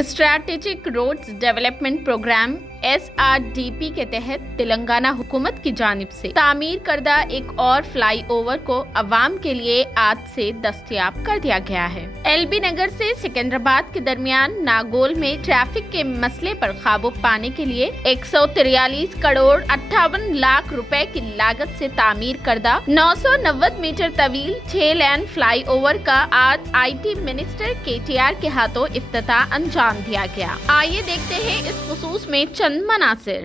Strategic roads development programme SRDP के तहत तेलंगाना हुकूमत की जानिब से तामीर करदा एक और फ्लाईओवर को अवाम के लिए आज से दस्तयाब कर दिया गया है। LB नगर से सिकंदराबाद के दरमियान नागोल में ट्रैफिक के मसले पर काबू पाने के लिए 143 करोड़ 58 लाख रुपए की लागत से तामीर करदा 990 मीटर तवील 6 लेन फ्लाईओवर का आज IT मिनिस्टर KTR के हाथों इफ्तिताह अंजाम दिया गया। आइए देखते हैं इस खुसूस में चंद मनासिर।